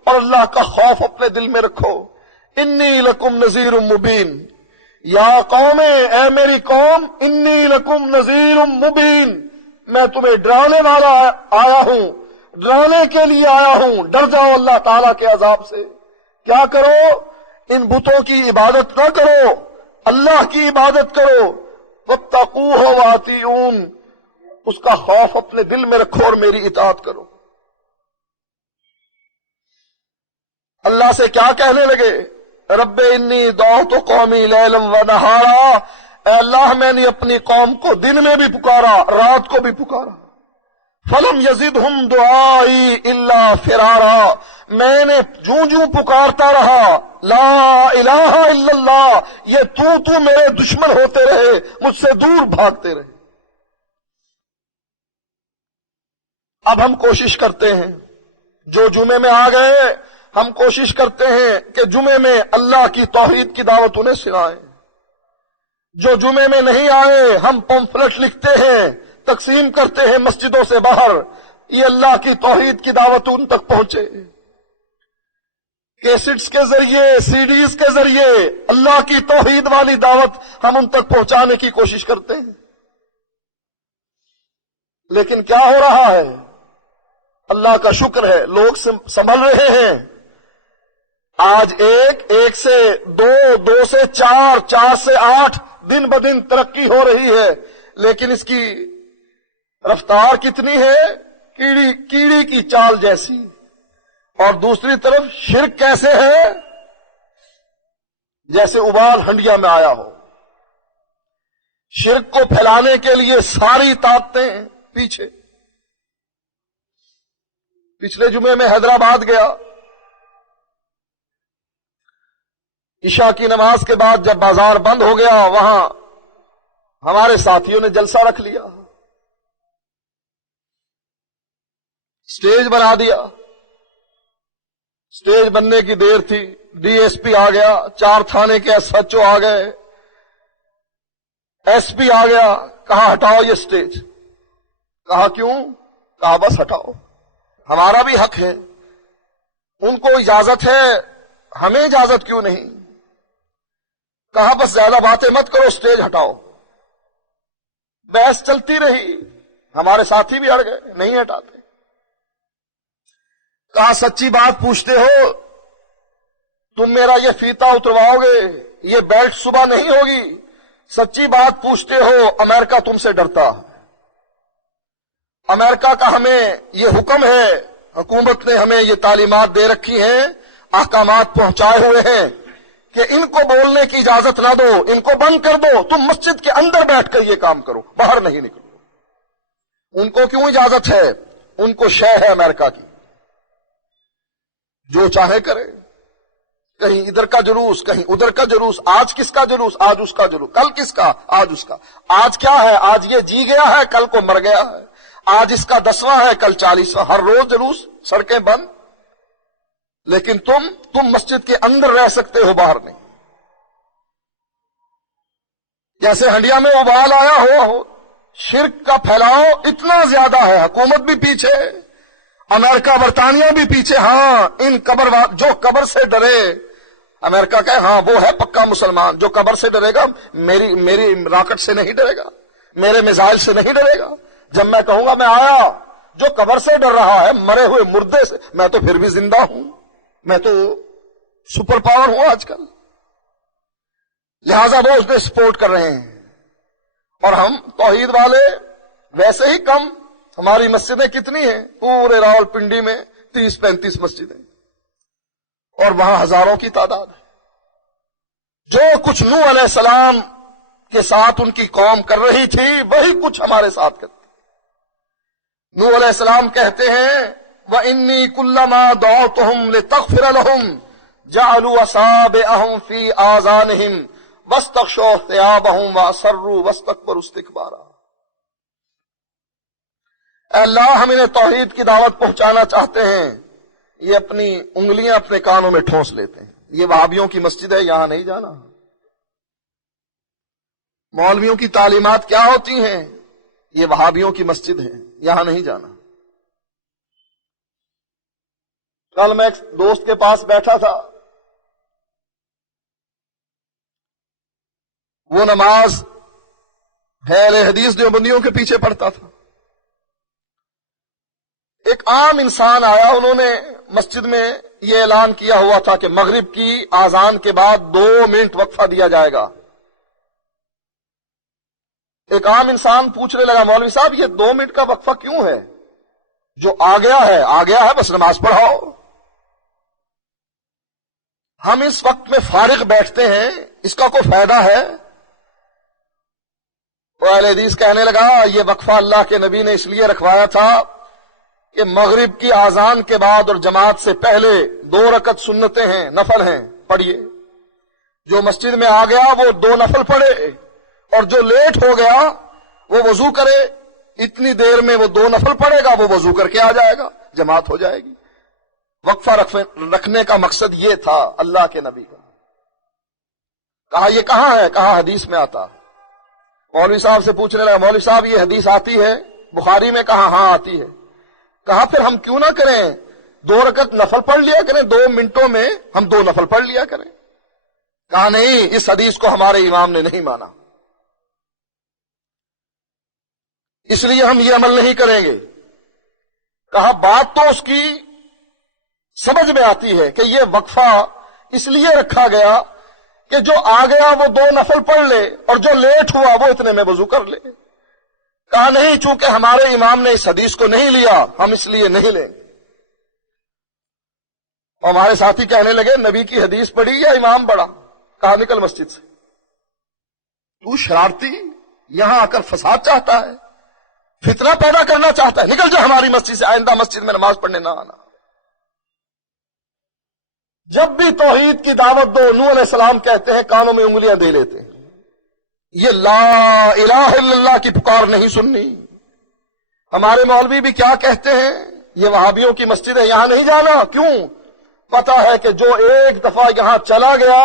اور اللہ کا خوف اپنے دل میں رکھو. انی لکم نذیر مبین, یا قوم اے میری قوم, انی لکم نذیر مبین, میں تمہیں ڈرانے والا آیا ہوں, ڈرانے کے لیے آیا ہوں. ڈر جاؤ اللہ تعالیٰ کے عذاب سے. کیا کرو؟ ان بتوں کی عبادت نہ کرو, اللہ کی عبادت کرو. واتقوہ واطیعون, اس کا خوف اپنے دل میں رکھو اور میری اطاعت کرو. اللہ سے کیا کہنے لگے؟ رب انی دعوت قومی لیلا و نہارا, اے اللہ میں نے اپنی قوم کو دن میں بھی پکارا, رات کو بھی پکارا. فلم یزدہم دعائی الا فرارا, میں نے جوں پکارتا رہا لا الہ الا اللہ, یہ تو میرے دشمن ہوتے رہے, مجھ سے دور بھاگتے رہے. اب ہم کوشش کرتے ہیں, جو جمعے میں آ گئے ہم کوشش کرتے ہیں کہ جمعے میں اللہ کی توحید کی دعوت انہیں سنائیں. جو جمعے میں نہیں آئے ہم پمفلٹ لکھتے ہیں, تقسیم کرتے ہیں مسجدوں سے باہر, یہ اللہ کی توحید کی دعوت ان تک پہنچے. کیسٹس کے ذریعے, سی ڈیز کے ذریعے اللہ کی توحید والی دعوت ہم ان تک پہنچانے کی کوشش کرتے ہیں. لیکن کیا ہو رہا ہے؟ اللہ کا شکر ہے لوگ سنبھل رہے ہیں. آج ایک سے دو سے چار سے 8 دن بدن ترقی ہو رہی ہے, لیکن اس کی رفتار کتنی ہے؟ کیڑی کی چال جیسی. اور دوسری طرف شرک کیسے ہے؟ جیسے ابال ہنڈیا میں آیا ہو. شرک کو پھیلانے کے لیے ساری طاقتیں پیچھے. پچھلے جمعے میں حیدرآباد گیا, عشاء کی نماز کے بعد جب بازار بند ہو گیا وہاں ہمارے ساتھیوں نے جلسہ رکھ لیا, سٹیج بنا دیا. سٹیج بننے کی دیر تھی, ڈی ایس پی آ گیا, 4 تھانے کے ایس ایچ او آ گئے, ایس پی آ گیا, کہا ہٹاؤ یہ سٹیج. کہا کیوں؟ کہا بس ہٹاؤ, ہمارا بھی حق ہے, ان کو اجازت ہے, ہمیں اجازت کیوں نہیں؟ کہا بس زیادہ باتیں مت کرو, سٹیج ہٹاؤ. بحث چلتی رہی، ہمارے ساتھی بھی اڑ گئے، نہیں ہٹاتے۔ کہا سچی بات پوچھتے ہو، تم میرا یہ فیتا اترواؤ گے، یہ بیلٹ صبح نہیں ہوگی؟ سچی بات پوچھتے ہو، امریکہ تم سے ڈرتا ہے، امریکہ کا ہمیں یہ حکم ہے، حکومت نے ہمیں یہ تعلیمات دے رکھی ہیں، احکامات پہنچائے ہوئے ہیں کہ ان کو بولنے کی اجازت نہ دو، ان کو بند کر دو، تم مسجد کے اندر بیٹھ کر یہ کام کرو، باہر نہیں نکلو۔ ان کو کیوں اجازت ہے؟ ان کو شے ہے امریکہ کی، جو چاہے کرے، کہیں ادھر کا جلوس، کہیں ادھر کا جلوس، آج کس کا جلوس، آج اس کا جلوس، کل کس کا، آج اس کا۔ آج کیا ہے؟ آج یہ جی گیا ہے، کل کو مر گیا ہے، آج اس کا 10واں ہے، کل 40واں، ہر روز جلوس، سڑکیں بند۔ لیکن تم مسجد کے اندر رہ سکتے ہو، باہر نہیں۔ جیسے ہنڈیا میں ابال آیا ہو، شرک کا پھیلاؤ اتنا زیادہ ہے، حکومت بھی پیچھے، امریکہ برطانیہ بھی پیچھے۔ ہاں، ان جو قبر سے ڈرے، امریکہ کہے ہاں وہ ہے پکا مسلمان، جو قبر سے ڈرے گا، میری راکٹ سے نہیں ڈرے گا، میرے میزائل سے نہیں ڈرے گا۔ جب میں کہوں گا میں آیا، جو قبر سے ڈر رہا ہے، مرے ہوئے مردے سے، میں تو پھر بھی زندہ ہوں، میں تو سپر پاور ہوں آج کل، لہذا وہ اس نے سپورٹ کر رہے ہیں۔ اور ہم توحید والے ویسے ہی کم، ہماری مسجدیں کتنی ہیں؟ پورے راول پنڈی میں 30-35 مسجدیں، اور وہاں ہزاروں کی تعداد ہے۔ جو کچھ نوح علیہ السلام کے ساتھ ان کی قوم کر رہی تھی، وہی کچھ ہمارے ساتھ کرتی۔ نوح علیہ السلام کہتے ہیں وَإِنِّي كُلَّمَا دَعَوْتُهُمْ لِتَغْفِرَ لَهُمْ جَعَلُوا أَصَابِعَهُمْ فِي آذَانِهِمْ وَاسْتَغْشَوْا ثِيَابَهُمْ وَأَصَرُّوا وَاسْتَكْبَرُوا اسْتِكْبَارًا۔ اے اللہ، ہم انہیں توحید کی دعوت پہنچانا چاہتے ہیں، یہ اپنی انگلیاں اپنے کانوں میں ٹھونس لیتے ہیں۔ یہ وہابیوں کی مسجد ہے، یہاں نہیں جانا۔ مولویوں کی تعلیمات کیا ہوتی ہیں؟ یہ وہابیوں کی مسجد ہے، یہاں نہیں جانا۔ کل میں ایک دوست کے پاس بیٹھا تھا، وہ نماز اہل حدیث دیوبندیوں کے پیچھے پڑھتا تھا۔ ایک عام انسان آیا، انہوں نے مسجد میں یہ اعلان کیا ہوا تھا کہ مغرب کی اذان کے بعد 2 منٹ وقفہ دیا جائے گا۔ ایک عام انسان پوچھنے لگا مولوی صاحب یہ 2 منٹ کا وقفہ کیوں ہے؟ جو آ گیا ہے بس نماز پڑھاؤ۔ ہم اس وقت میں فارغ بیٹھتے ہیں، اس کا کوئی فائدہ ہے؟ وہ اہل حدیث کہنے لگا یہ وقفہ اللہ کے نبی نے اس لیے رکھوایا تھا کہ مغرب کی اذان کے بعد اور جماعت سے پہلے 2 رکعت سنتیں ہیں، نفل ہیں، پڑھیے۔ جو مسجد میں آ گیا وہ 2 نفل پڑھے، اور جو لیٹ ہو گیا وہ وضو کرے، اتنی دیر میں وہ 2 نفل پڑھے گا، وہ وضو کر کے آ جائے گا، جماعت ہو جائے گی۔ وقفہ رکھنے کا مقصد یہ تھا اللہ کے نبی کا۔ کہا یہ کہاں ہے؟ کہا حدیث میں آتا۔ مولوی صاحب سے پوچھنے لگا مولوی صاحب یہ حدیث آتی ہے بخاری میں؟ کہا ہاں آتی ہے۔ کہا پھر ہم کیوں نہ کریں 2 رکعت نفل پڑھ لیا کریں، 2 منٹوں میں ہم 2 نفل پڑھ لیا کریں۔ کہا نہیں، اس حدیث کو ہمارے امام نے نہیں مانا، اس لیے ہم یہ عمل نہیں کریں گے۔ کہا بات تو اس کی سمجھ میں آتی ہے کہ یہ وقفہ اس لیے رکھا گیا کہ جو آ گیا وہ 2 نفل پڑھ لے، اور جو لیٹ ہوا وہ اتنے میں وضو کر لے۔ کہا نہیں، چونکہ ہمارے امام نے اس حدیث کو نہیں لیا، ہم اس لیے نہیں لیں گے۔ اور ہمارے ساتھی کہنے لگے نبی کی حدیث پڑھی یا امام پڑھا؟ کہا نکل مسجد سے، تو شرارتی یہاں آ کر فساد چاہتا ہے، فتنہ پیدا کرنا چاہتا ہے، نکل جا ہماری مسجد سے، آئندہ مسجد میں نماز پڑھنے نہ آنا۔ جب بھی توحید کی دعوت دو، نوح علیہ السلام کہتے ہیں کانوں میں انگلیاں دے لیتے ہیں، یہ لا الہ الا اللہ کی پکار نہیں سننی۔ ہمارے مولوی بھی کیا کہتے ہیں، یہ وہابیوں کی مسجد ہے، یہاں نہیں جانا۔ کیوں؟ پتا ہے کہ جو ایک دفعہ یہاں چلا گیا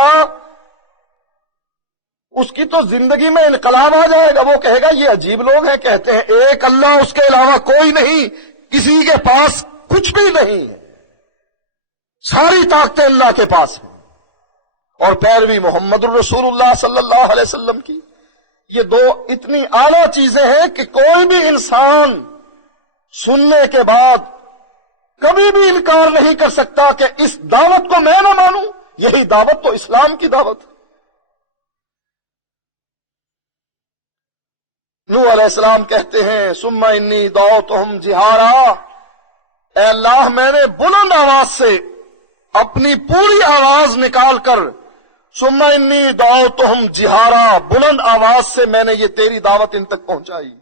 اس کی تو زندگی میں انقلاب آ جائے گا، وہ کہے گا یہ عجیب لوگ ہیں، کہتے ہیں ایک اللہ، اس کے علاوہ کوئی نہیں، کسی کے پاس کچھ بھی نہیں ہے، ساری طاقتیں اللہ کے پاس ہیں، اور پیروی محمد الرسول اللہ صلی اللہ علیہ وسلم کی یہ دو اتنی اعلیٰ چیزیں ہیں کہ کوئی بھی انسان سننے کے بعد کبھی بھی انکار نہیں کر سکتا کہ اس دعوت کو میں نہ مانوں. یہی دعوت تو اسلام کی دعوت ہے. نوح علیہ السلام کہتے ہیں ثم انی دعوتہم جہارا، اے اللہ میں نے بلند آواز سے اپنی پوری آواز نکال کر ثم انی دعوتہم جہارا، بلند آواز سے میں نے یہ تیری دعوت ان تک پہنچائی.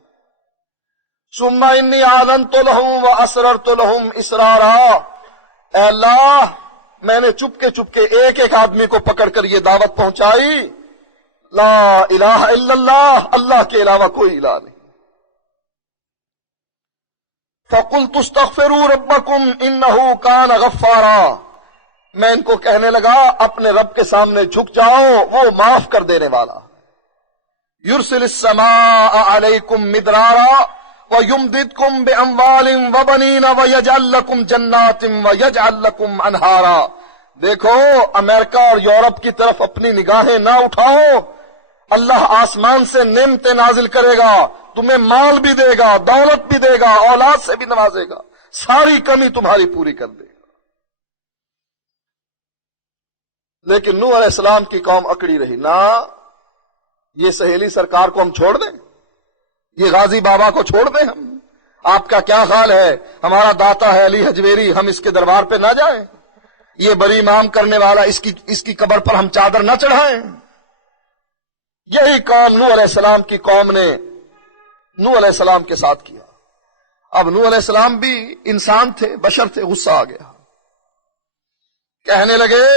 ثم انی اعلنت لہم واسررت لہم اسرارا، اے اللہ میں نے چپکے ایک ایک آدمی کو پکڑ کر یہ دعوت پہنچائی. لا الہ الا اللہ، اللہ کے علاوہ کوئی الہ نہیں. فقلت استغفروا ربکم انہ کان غفارا، میں ان کو کہنے لگا اپنے رب کے سامنے جھک جاؤ، وہ معاف کر دینے والا. یرسل السماء علیکم مدرارا ویمددکم باموال وبنین ویجعل لکم جنات ویجعل لکم انہارا. دیکھو امریکہ اور یورپ کی طرف اپنی نگاہیں نہ اٹھاؤ، اللہ آسمان سے نعمتیں نازل کرے گا، تمہیں مال بھی دے گا، دولت بھی دے گا، اولاد سے بھی نوازے گا، ساری کمی تمہاری پوری کر دے گا. لیکن نوح علیہ السلام کی قوم اکڑی رہی. نہ یہ سہیلی سرکار کو ہم چھوڑ دیں، یہ غازی بابا کو چھوڑ دیں، ہم آپ کا کیا خیال ہے؟ ہمارا داتا ہے علی حجویری، ہم اس کے دربار پہ نہ جائیں؟ یہ بری امام کرنے والا اس کی قبر پر ہم چادر نہ چڑھائیں؟ یہی کام نوح علیہ السلام کی قوم نے نوح علیہ السلام کے ساتھ کیا. اب نوح علیہ السلام بھی انسان تھے، بشر تھے، غصہ آ گیا. کہنے لگے،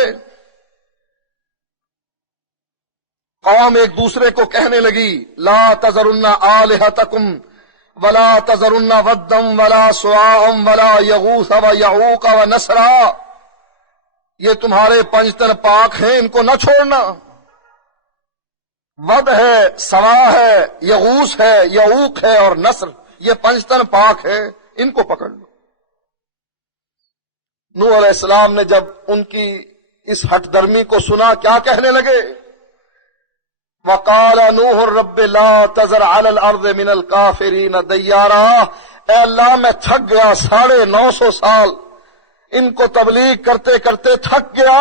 قوم ایک دوسرے کو کہنے لگی لا تذرن آلہتکم ولا تذرن ودم ولا سواعم ولا یغوث ویعوق ونسرا، یہ تمہارے پنجتن پاک ہیں، ان کو نہ چھوڑنا. ود ہے، سوا ہے، یغوث ہے، یعوق ہے اور نصر، یہ پنجتن پاک ہے، ان کو پکڑ لو. نوح علیہ السلام نے جب ان کی اس ہٹ درمی کو سنا، کیا کہنے لگے؟ وقال نوح رب لا تذر علی الارض من الکافرین دیارا، اے اللہ میں تھک گیا، 950 سال ان کو تبلیغ کرتے کرتے تھک گیا.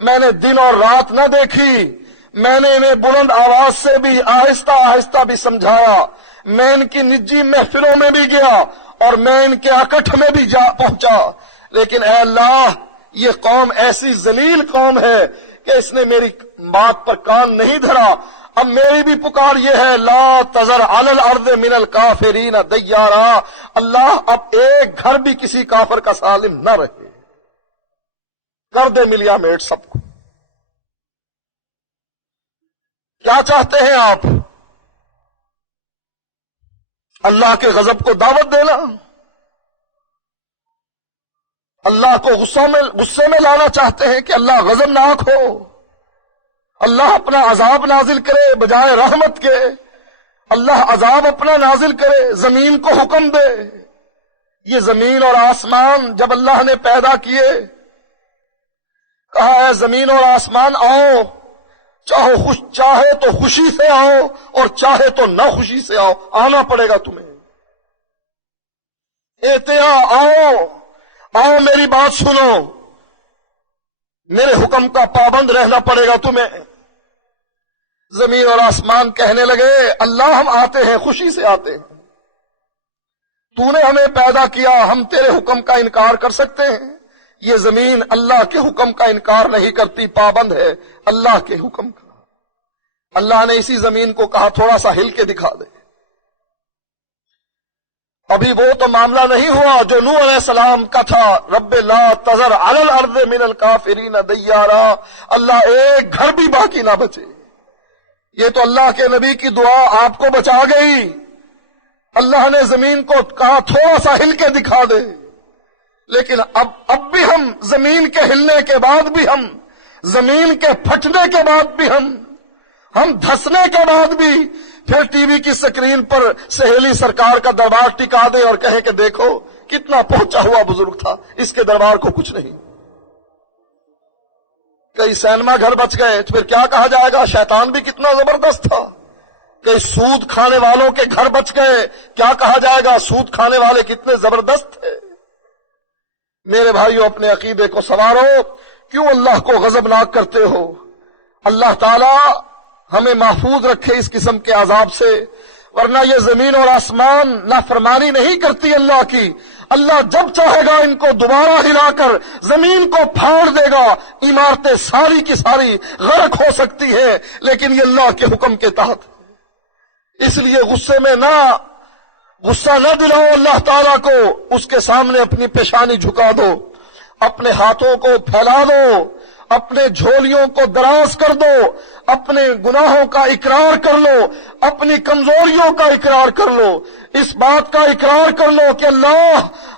میں نے دن اور رات نہ دیکھی، میں نے انہیں بلند آواز سے بھی آہستہ آہستہ بھی سمجھایا، میں ان کی نجی محفلوں میں بھی گیا اور میں ان کے اکٹھ میں بھی جا پہنچا. لیکن اے اللہ یہ قوم ایسی ذلیل قوم ہے کہ اس نے میری بات پر کان نہیں دھرا. اب میری بھی پکار یہ ہے لا تذر علی الارض من الکافرین دیارا، اللہ اب ایک گھر بھی کسی کافر کا سالم نہ رہے، کر دے ملیا میٹ سب کو. کیا چاہتے ہیں آپ؟ اللہ کے غضب کو دعوت دینا؟ اللہ کو غصے میں لانا چاہتے ہیں کہ اللہ غضبناک ہو، اللہ اپنا عذاب نازل کرے بجائے رحمت کے، اللہ عذاب اپنا نازل کرے، زمین کو حکم دے. یہ زمین اور آسمان جب اللہ نے پیدا کیے، کہا ہے زمین اور آسمان آؤ، چاہے تو خوشی سے آؤ اور چاہے تو نہ خوشی سے آؤ، آنا پڑے گا تمہیں. آؤ میری بات سنو، میرے حکم کا پابند رہنا پڑے گا تمہیں. زمین اور آسمان کہنے لگے اللہ ہم آتے ہیں، خوشی سے آتے ہیں، تو نے ہمیں پیدا کیا، ہم تیرے حکم کا انکار کر سکتے ہیں؟ یہ زمین اللہ کے حکم کا انکار نہیں کرتی، پابند ہے اللہ کے حکم کا. اللہ نے اسی زمین کو کہا تھوڑا سا ہل کے دکھا دے. ابھی وہ تو معاملہ نہیں ہوا جو نوح علیہ السلام کا تھا، رب لا تذر علی الارض من الکافرین دیارا، اللہ ایک گھر بھی باقی نہ بچے. یہ تو اللہ کے نبی کی دعا آپ کو بچا گئی. اللہ نے زمین کو کہا تھوڑا سا ہل کے دکھا دے، لیکن اب بھی ہم زمین کے ہلنے کے بعد بھی، ہم زمین کے پھٹنے کے بعد بھی، ہم دھسنے کے بعد بھی پھر ٹی وی کی سکرین پر سہیلی سرکار کا دربار ٹکا دے اور کہے کہ دیکھو کتنا پہنچا ہوا بزرگ تھا، اس کے دربار کو کچھ نہیں. کئی سینما گھر بچ گئے تو پھر کیا کہا جائے گا؟ شیطان بھی کتنا زبردست تھا. کہ سود کھانے والوں کے گھر بچ گئے، کیا کہا جائے گا؟ سود کھانے والے کتنے زبردست تھے۔ میرے بھائیوں، اپنے عقیدے کو سنوارو، کیوں اللہ کو غضبناک کرتے ہو؟ اللہ تعالی ہمیں محفوظ رکھے اس قسم کے عذاب سے، ورنہ یہ زمین اور آسمان نافرمانی نہیں کرتی اللہ کی۔ اللہ جب چاہے گا ان کو دوبارہ ہلا کر زمین کو پھاڑ دے گا، عمارتیں ساری کی ساری غرق ہو سکتی ہے، لیکن یہ اللہ کے حکم کے تحت۔ اس لیے غصہ نہ دلاؤ اللہ تعالیٰ کو، اس کے سامنے اپنی پیشانی جھکا دو، اپنے ہاتھوں کو پھیلا دو، اپنے جھولیوں کو دراز کر دو، اپنے گناہوں کا اقرار کر لو، اپنی کمزوریوں کا اقرار کر لو، اس بات کا اقرار کر لو کہ اللہ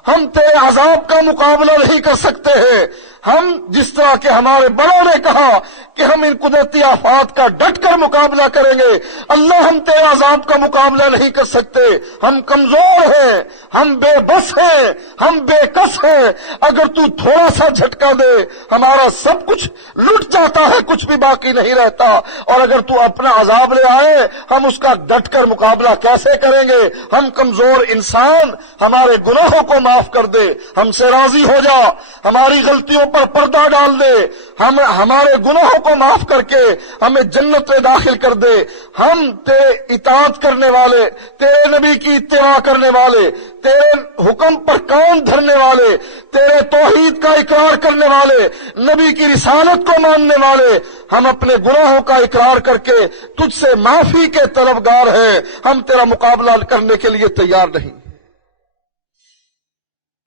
ہم تیرے عذاب کا مقابلہ نہیں کر سکتے ہیں۔ ہم جس طرح کہ ہمارے بڑوں نے کہا کہ ہم ان قدرتی آفات کا ڈٹ کر مقابلہ کریں گے، اللہ ہم تیرے عذاب کا مقابلہ نہیں کر سکتے، ہم کمزور ہیں، ہم بے بس ہیں، ہم بے کس ہیں، اگر تو تھوڑا سا جھٹکا دے ہمارا سب کچھ لٹ جاتا ہے، کچھ بھی باقی نہیں رہتا، اور اگر تو اپنا عذاب لے آئے ہم اس کا ڈٹ کر مقابلہ کیسے کریں گے؟ ہم کمزور انسان، ہمارے گناہوں کو معاف کر دے، ہم سے راضی ہو جا، ہماری غلطیوں پر پردہ ڈال دے، ہمارے گناہوں کو معاف کر کے ہمیں جنت میں داخل کر دے۔ ہم تیرے اطاعت کرنے والے، تیرے نبی کی اتباع کرنے والے، تیرے حکم پر کان دھرنے والے، تیرے توحید کا اقرار کرنے والے، نبی کی رسالت کو ماننے والے، ہم اپنے گناہوں کا اقرار کر کے تجھ سے معافی کے طلبگار ہیں، ہم تیرا مقابلہ کرنے کے لیے تیار نہیں۔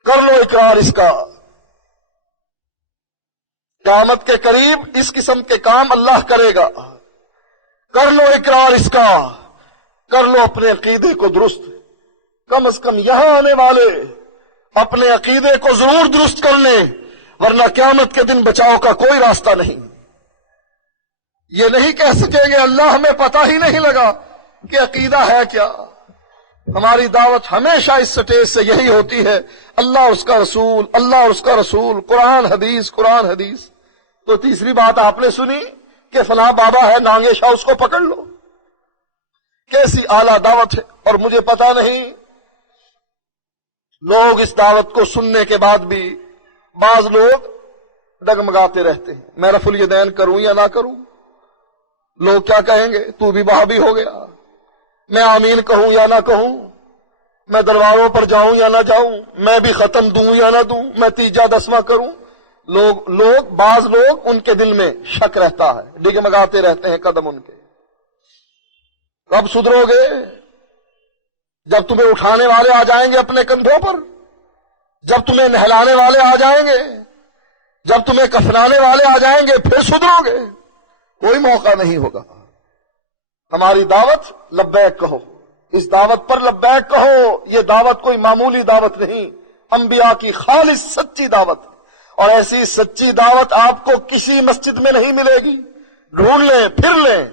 کر لو اقرار اس کا، قیامت کے قریب اس قسم کے کام اللہ کرے گا۔ کر لو اقرار اس کا، کر لو اپنے عقیدے کو درست، کم از کم یہاں آنے والے اپنے عقیدے کو ضرور درست کر لیں، ورنہ قیامت کے دن بچاؤ کا کوئی راستہ نہیں۔ یہ نہیں کہہ سکیں گے اللہ ہمیں پتہ ہی نہیں لگا کہ عقیدہ ہے کیا۔ ہماری دعوت ہمیشہ اس سٹیج سے یہی ہوتی ہے، اللہ اور اس کا رسول، اللہ اور اس کا رسول، قرآن حدیث، قرآن حدیث۔ تو تیسری بات آپ نے سنی کہ فلاں بابا ہے نانگے شاہ، اس کو پکڑ لو، کیسی اعلیٰ دعوت ہے۔ اور مجھے پتا نہیں لوگ اس دعوت کو سننے کے بعد بھی بعض لوگ ڈگمگاتے رہتے ہیں، میں رفع الیدین کروں یا نہ کروں، لوگ کیا کہیں گے، تو بھی وہابی ہو گیا، میں آمین کہوں یا نہ کہوں، میں درباروں پر جاؤں یا نہ جاؤں، میں بھی ختم دوں یا نہ دوں، میں تیجا دسواں کروں۔ بعض لوگ ان کے دل میں شک رہتا ہے، ڈگمگاتے رہتے ہیں قدم ان کے۔ کب سدھرو گے؟ جب تمہیں اٹھانے والے آ جائیں گے اپنے کندھوں پر، جب تمہیں نہلانے والے آ جائیں گے، جب تمہیں کفنانے والے آ جائیں گے، پھر سدھرو گے، کوئی موقع نہیں ہوگا۔ ہماری دعوت لبیک کہو، اس دعوت پر لبیک کہو، یہ دعوت کوئی معمولی دعوت نہیں، انبیاء کی خالص سچی دعوت، اور ایسی سچی دعوت آپ کو کسی مسجد میں نہیں ملے گی۔ ڈھونڈ لیں، پھر لیں،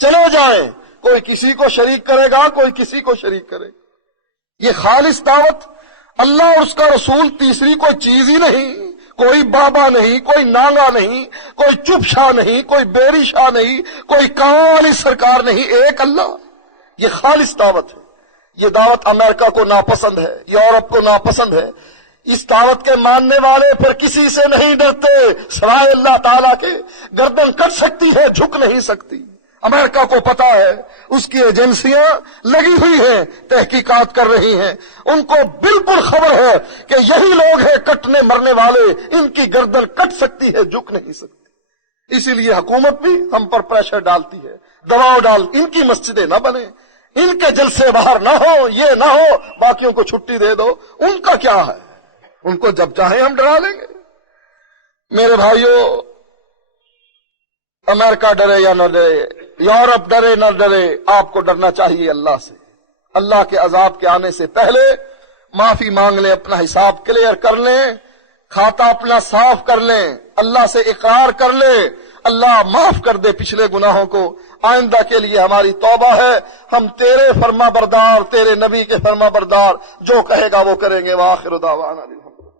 چلے جائیں، کوئی کسی کو شریک کرے گا، کوئی کسی کو شریک کرے گا۔ یہ خالص دعوت، اللہ اور اس کا رسول، تیسری کوئی چیز ہی نہیں، کوئی بابا نہیں، کوئی نانگا نہیں، کوئی چپ شاہ نہیں، کوئی بیری شاہ نہیں، کوئی کاں والی سرکار نہیں، ایک اللہ۔ یہ خالص دعوت ہے۔ یہ دعوت امریکہ کو ناپسند ہے، یورپ کو ناپسند ہے۔ اس دعوت کے ماننے والے پھر کسی سے نہیں ڈرتے سوائے اللہ تعالیٰ کے، گردن کٹ سکتی ہے، جھک نہیں سکتی۔ امریکہ کو پتا ہے، اس کی ایجنسیاں لگی ہوئی ہیں، تحقیقات کر رہی ہیں، ان کو بالکل خبر ہے کہ یہی لوگ ہیں کٹنے مرنے والے، ان کی گردن کٹ سکتی ہے، جھک نہیں سکتی۔ اسی لیے حکومت بھی ہم پر پریشر ڈالتی ہے، دباؤ ڈال، ان کی مسجدیں نہ بنیں، ان کے جلسے باہر نہ ہو، یہ نہ ہو، باقیوں کو چھٹی دے دو۔ ان کا کیا ہے، ان کو جب چاہیں ہم ڈرا لیں گے۔ میرے بھائیوں، امریکہ ڈرے یا نہ ڈرے، یورپ ڈرے نہ ڈرے، آپ کو ڈرنا چاہیے اللہ سے۔ اللہ کے عذاب کے آنے سے پہلے معافی مانگ لیں، اپنا حساب کلیئر کر لیں، کھاتا اپنا صاف کر لیں، اللہ سے اقرار کر لیں، اللہ معاف کر دے پچھلے گناہوں کو۔ آئندہ کے لیے ہماری توبہ ہے، ہم تیرے فرما بردار، تیرے نبی کے فرما بردار، جو کہے گا وہ کریں گے۔ وآخر دعوانا